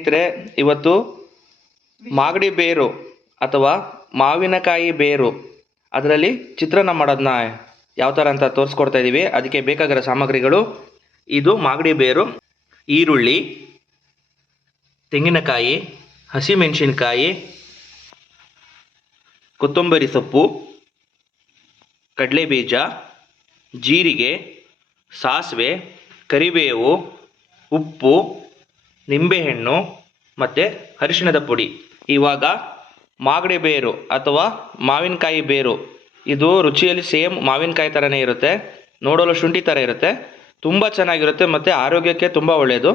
ಸ್ನೇಹಿತರೆ, ಇವತ್ತು ಮಾಗಡಿ ಬೇರು ಅಥವಾ ಮಾವಿನಕಾಯಿ ಬೇರು ಅದರಲ್ಲಿ ಚಿತ್ರಾನ್ನ ಮಾಡೋದನ್ನ ಯಾವ ಥರ ಅಂತ ತೋರಿಸ್ಕೊಡ್ತಾ ಇದ್ದೀವಿ. ಅದಕ್ಕೆ ಬೇಕಾಗಿರೋ ಸಾಮಗ್ರಿಗಳು: ಇದು ಮಾಗಡಿ ಬೇರು, ಈರುಳ್ಳಿ, ತೆಂಗಿನಕಾಯಿ, ಹಸಿಮೆಣಸಿನ್ಕಾಯಿ, ಕೊತ್ತಂಬರಿ ಸೊಪ್ಪು, ಕಡಲೆಬೀಜ, ಜೀರಿಗೆ, ಸಾಸಿವೆ, ಕರಿಬೇವು, ಉಪ್ಪು, ನಿಂಬೆಹಣ್ಣು ಮತ್ತು ಅರಿಶಿಣದ ಪುಡಿ. ಇವಾಗ ಮಾಗಡಿ ಬೇರು ಅಥವಾ ಮಾವಿನಕಾಯಿ ಬೇರು ಇದು ರುಚಿಯಲ್ಲಿ ಸೇಮ್ ಮಾವಿನಕಾಯಿ ಥರನೇ ಇರುತ್ತೆ, ನೋಡಲು ಶುಂಠಿ ಥರ ಇರುತ್ತೆ, ತುಂಬ ಚೆನ್ನಾಗಿರುತ್ತೆ ಮತ್ತು ಆರೋಗ್ಯಕ್ಕೆ ತುಂಬ ಒಳ್ಳೆಯದು.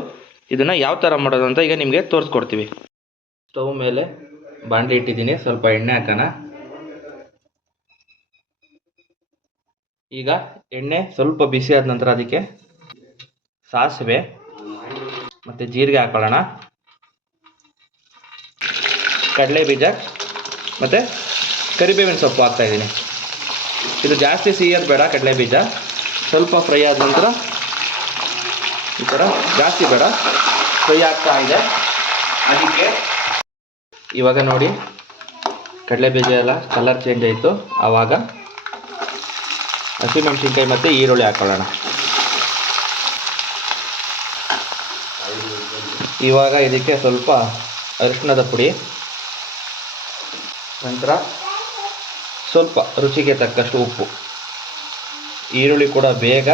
ಇದನ್ನು ಯಾವ ಥರ ಮಾಡೋದು ಅಂತ ಈಗ ನಿಮಗೆ ತೋರಿಸ್ಕೊಡ್ತೀವಿ. ಸ್ಟವ್ ಮೇಲೆ ಬಾಣಲಿ ಇಟ್ಟಿದ್ದೀನಿ, ಸ್ವಲ್ಪ ಎಣ್ಣೆ ಹಾಕೋಣ. ಈಗ ಎಣ್ಣೆ ಸ್ವಲ್ಪ ಬಿಸಿ ಆದ ನಂತರ ಅದಕ್ಕೆ ಸಾಸಿವೆ ಮತ್ತು ಜೀರಿಗೆ ಹಾಕೊಳ್ಳೋಣ, ಕಡಲೆಬೀಜ ಮತ್ತು ಕರಿಬೇವಿನ ಸೊಪ್ಪು ಹಾಕ್ತಾಯಿದ್ದೀನಿ. ಇದು ಜಾಸ್ತಿ ಸಿಹಿಯೋದು ಬೇಡ, ಕಡಲೆಬೀಜ ಸ್ವಲ್ಪ ಫ್ರೈ ಆದ ನಂತರ ಈ ಥರ, ಜಾಸ್ತಿ ಬೇಡ, ಫ್ರೈ ಆಗ್ತಾ ಇದೆ. ಅದಕ್ಕೆ ಇವಾಗ ನೋಡಿ ಕಡಲೆಬೀಜ ಎಲ್ಲ ಕಲರ್ ಚೇಂಜ್ ಆಯಿತು. ಆವಾಗ ಹಸಿಮೆಣಸಿನ್ಕಾಯಿ ಮತ್ತು ಈರುಳ್ಳಿ ಹಾಕೊಳ್ಳೋಣ. ಇವಾಗ ಇದಕ್ಕೆ ಸ್ವಲ್ಪ ಅರಿಶಿಣದ ಪುಡಿ, ನಂತರ ಸ್ವಲ್ಪ ರುಚಿಗೆ ತಕ್ಕಷ್ಟು ಉಪ್ಪು. ಈರುಳ್ಳಿ ಕೂಡ ಬೇಗ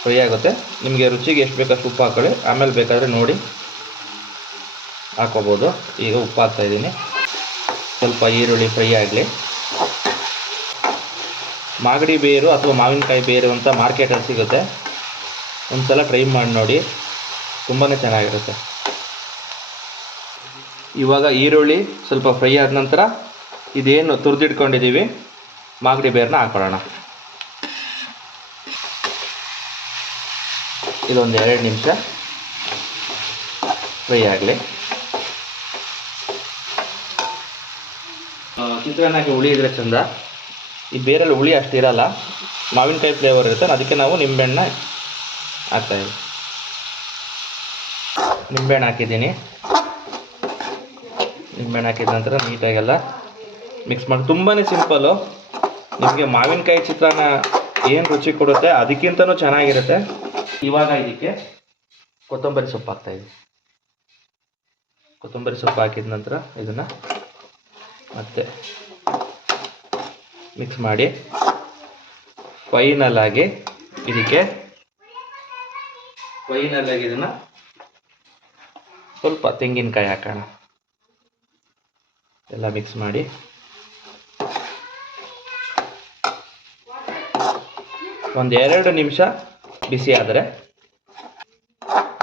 ಫ್ರೈ ಆಗುತ್ತೆ, ನಿಮಗೆ ರುಚಿಗೆ ಎಷ್ಟು ಬೇಕಷ್ಟು ಉಪ್ಪು ಹಾಕೊಳ್ಳಿ, ಆಮೇಲೆ ಬೇಕಾದರೆ ನೋಡಿ ಹಾಕೋಬೋದು. ಈಗ ಉಪ್ಪು ಹಾಕ್ತಾಯಿದ್ದೀನಿ, ಸ್ವಲ್ಪ ಈರುಳ್ಳಿ ಫ್ರೈ ಆಗಲಿ. ಮಾಗಡಿ ಬೇರು ಅಥವಾ ಮಾವಿನಕಾಯಿ ಬೇರು ಅಂತ ಮಾರ್ಕೆಟಲ್ಲಿ ಸಿಗುತ್ತೆ, ಒಂದು ಸಲ ಟ್ರೈ ಮಾಡಿ ನೋಡಿ, ತುಂಬಾ ಚೆನ್ನಾಗಿರುತ್ತೆ. ಇವಾಗ ಈರುಳ್ಳಿ ಸ್ವಲ್ಪ ಫ್ರೈ ಆದ ನಂತರ ಇದೇನು ತುರಿದಿಟ್ಕೊಂಡಿದ್ದೀವಿ ಮಾಗಡಿ ಬೇರನ್ನ ಹಾಕೊಳ್ಳೋಣ. ಇದೊಂದು 2 ನಿಮಿಷ ಫ್ರೈ ಆಗಲಿ. ಚಿತ್ರಾನ್ನಕ್ಕೆ ಹುಳಿ ಇದ್ರೆ ಚಂದ, ಈ ಬೇರಲ್ಲಿ ಹುಳಿ ಅಷ್ಟಿರಲ್ಲ, ಮಾವಿನಕಾಯಿ ಫ್ಲೇವರ್ ಇರುತ್ತೆ, ಅದಕ್ಕೆ ನಾವು ನಿಂಬೆಹಣ್ಣು ಹಾಕ್ತಾಯಿದ್ದೀವಿ. ನಿಂಬೆಹಣ್ಣು ಹಾಕಿದ್ದೀನಿ. ನಿಂಬೆಹಣ್ಣು ಹಾಕಿದ ನಂತರ ನೀಟಾಗೆಲ್ಲ ಮಿಕ್ಸ್ ಮಾಡಿ. ತುಂಬಾ ಸಿಂಪಲ್ಲು, ನಿಮಗೆ ಮಾವಿನಕಾಯಿ ಚಿತ್ರಾನ್ನ ಏನು ರುಚಿ ಕೊಡುತ್ತೆ ಅದಕ್ಕಿಂತನೂ ಚೆನ್ನಾಗಿರುತ್ತೆ. ಇವಾಗ ಇದಕ್ಕೆ ಕೊತ್ತಂಬರಿ ಸೊಪ್ಪು ಹಾಕ್ತಾಯಿದ್ದೀವಿ. ಕೊತ್ತಂಬರಿ ಸೊಪ್ಪು ಹಾಕಿದ ನಂತರ ಇದನ್ನು ಮತ್ತೆ ಮಿಕ್ಸ್ ಮಾಡಿ ಫೈನಲ್ ಆಗಿ ಇದನ್ನು ಸ್ವಲ್ಪ ತೆಂಗಿನಕಾಯಿ ಹಾಕೋಣ. ಎಲ್ಲ ಮಿಕ್ಸ್ ಮಾಡಿ ಒಂದು 2 ನಿಮಿಷ ಬಿಸಿ ಆದರೆ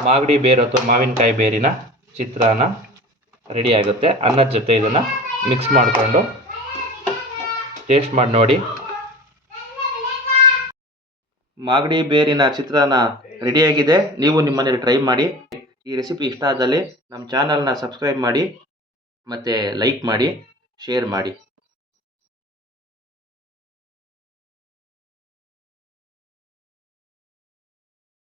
ಮಾಗಡಿ ಬೇರು ಅಥವಾ ಮಾವಿನಕಾಯಿ ಬೇರಿನ ಚಿತ್ರಾನ್ನ ರೆಡಿ ಆಗುತ್ತೆ. ಅನ್ನದ ಜೊತೆ ಇದನ್ನು ಮಿಕ್ಸ್ ಮಾಡಿಕೊಂಡು ಟೇಸ್ಟ್ ಮಾಡಿ ನೋಡಿ. ಮಾಗಡಿ ಬೇರಿನ ಚಿತ್ರಾನ್ನ ರೆಡಿಯಾಗಿದೆ. ನೀವು ನಿಮ್ಮ ಮನೇಲಿ ಟ್ರೈ ಮಾಡಿ. ಈ ರೆಸಿಪಿ ಇಷ್ಟ ಆದಲ್ಲಿ ನಮ್ಮ ಚಾನಲ್ನ ಸಬ್ಸ್ಕ್ರೈಬ್ ಮಾಡಿ ಮತ್ತು ಲೈಕ್ ಮಾಡಿ, ಶೇರ್ ಮಾಡಿ.